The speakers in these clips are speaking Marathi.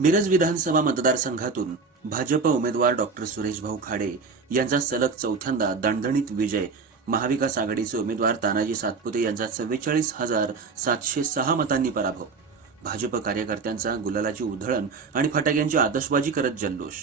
मिरज विधानसभा मतदारसंघातून भाजप उमेदवार डॉक्टर सुरेश भाऊ खाडे यांचा सलग चौथ्यांदा दणदणीत विजय. महाविकास आघाडीचे उमेदवार तानाजी सातपुते यांचा चव्वेचाळीस हजार सातशे सहा मतांनी पराभव. भाजप कार्यकर्त्यांचा गुलालाची उधळण आणि फटाक्यांची आतषबाजी करत जल्लोष.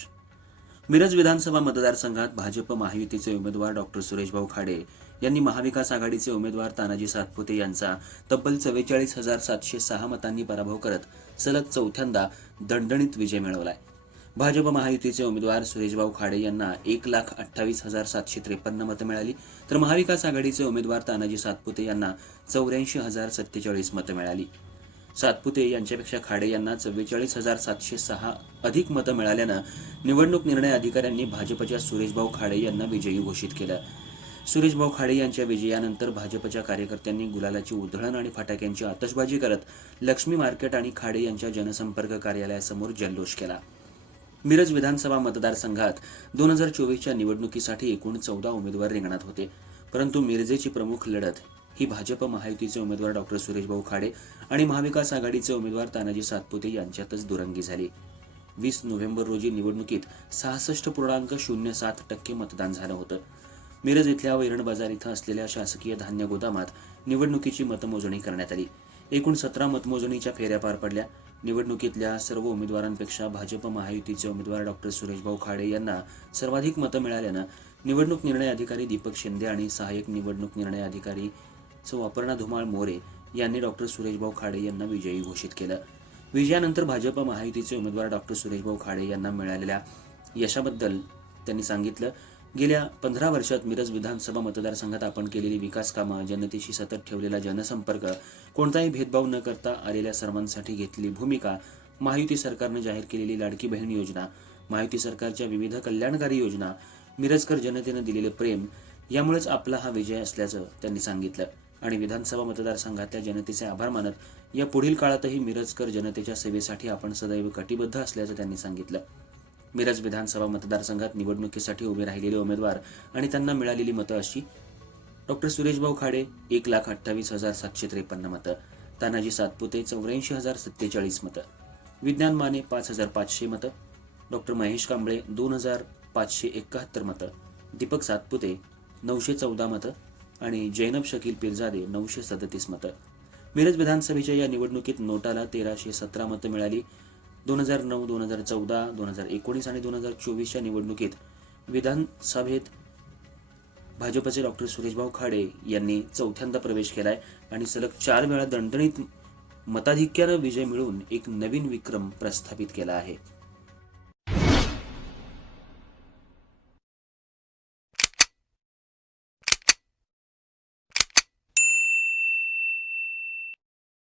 मिरज विधानसभा मतदारसंघात भाजप महायुतीचे उमेदवार डॉक्टर सुरेशभाऊ खाडे यांनी महाविकास आघाडीचे उमेदवार तानाजी सातपुते यांचा तब्बल चव्वेचाळीस हजार सातशे सहा मतांनी पराभव करत सलग चौथ्यांदा दणदणीत विजय मिळवलाय. भाजप महायुतीचे उमेदवार सुरेशभाऊ खाडे यांना एक लाख अठ्ठावीस हजार सातशे त्रेपन्न मतं मिळाली. तर महाविकास आघाडीचे उमेदवार तानाजी सातपुते यांना चौऱ्याऐंशी हजार सत्तेचाळीस मतं मिळाली. सातपुते यांच्यापेक्षा खाडे यांना चव्वेचाळीस हजार सातशे सहा अधिक मतं मिळाल्यानं निवडणूक निर्णय अधिकाऱ्यांनी भाजपच्या सुरेशभाऊ खाडे यांना विजयी घोषित केलं. सुरेशभाऊ खाडे यांच्या विजयानंतर भाजपच्या कार्यकर्त्यांनी गुलालाची उधळण आणि फटाक्यांची आतषबाजी करत लक्ष्मी मार्केट आणि खाडे यांच्या जनसंपर्क कार्यालयासमोर जल्लोष केला. मिरज विधानसभा मतदारसंघात दोन हजार चोवीसच्या निवडणुकीसाठी एकूण चौदा उमेदवार रिंगणात होते. परंतु मिरजेची प्रमुख लढत ही भाजप महायुतीचे उमेदवार डॉक्टर सुरेशभाऊ खाडे आणि महाविकास आघाडीचे उमेदवार तानाजी सातपुते यांच्यातच दुरंगी झाली. वीस नोव्हेंबर रोजी निवडणुकीत सहासष्ट पूर्णांक शून्य सात टक्के मतदान झालं होतं. मिरज इथल्या वैरण बाजार इथं असलेल्या शासकीय धान्य गोदामात निवडणुकीची मतमोजणी करण्यात आली. एकूण सतरा मतमोजणीच्या फेऱ्या पार पडल्या. निवडणुकीतल्या सर्व उमेदवारांपेक्षा भाजप महायुतीचे उमेदवार डॉक्टर सुरेशभाऊ खाडे यांना सर्वाधिक मतं मिळाल्यानं निवडणूक निर्णय अधिकारी दीपक शिंदे आणि सहाय्यक निवडणूक निर्णय अधिकारी सौ अपर्णा धुमाळ मोरे यांनी डॉक्टर सुरेशभाऊ खाडे यांना विजयी घोषित केलं. विजयानंतर भाजप महायुतीचे उमेदवार डॉक्टर सुरेशभाऊ खाडे यांना मिळालेल्या यशाबद्दल त्यांनी सांगितलं. गेल्या पंधरा वर्षात मिरज विधानसभा मतदारसंघात आपण केलेली विकास कामं जनतेशी सतत ठेवलेला जनसंपर्क कोणताही भेदभाव न करता आलेल्या सर्वांसाठी घेतलेली भूमिका महायुती सरकारनं जाहीर केलेली लाडकी बहीण योजना महायुती सरकारच्या विविध कल्याणकारी योजना मिरजकर जनतेनं दिलेले प्रेम यामुळेच आपला हा विजय असल्याचं त्यांनी सांगितलं. आणि विधानसभा मतदारसंघातल्या जनतेचे आभार मानत या पुढील काळातही मिरजकर जनतेच्या सेवेसाठी आपण सदैव कटिबद्ध असल्याचं त्यांनी सांगितलं. मिरज विधानसभा मतदारसंघात निवडणुकीसाठी उभे राहिलेले उमेदवार आणि त्यांना मिळालेली मतं अशी डॉक्टर सुरेशभाऊ खाडे एक लाख अठ्ठावीस हजार सातशे त्रेपन्न मतं तानाजी सातपुते चौऱ्याऐंशी हजार सत्तेचाळीस मतं विज्ञान माने पाच हजार पाचशे मतं डॉक्टर महेश कांबळे दोन हजार पाचशे एकाहत्तर मतं दीपक सातपुते नऊशे चौदा मतं आणि जैनब शकील पिरजादे नऊशे सदतीस मतं. मिरज विधानसभेच्या या निवडणुकीत नोटाला तेराशे सतरा मतं मिळाली. दोन हजार नऊ दोन हजार चौदा दोन हजार एकोणीस आणि दोन हजार चोवीसच्या निवडणुकीत विधानसभेत भाजपचे डॉक्टर सुरेशभाऊ खाडे यांनी चौथ्यांदा प्रवेश केलाय आणि सलग चार वेळा दणदणीत मताधिक्यानं विजय मिळवून एक नवीन विक्रम प्रस्थापित केला आहे.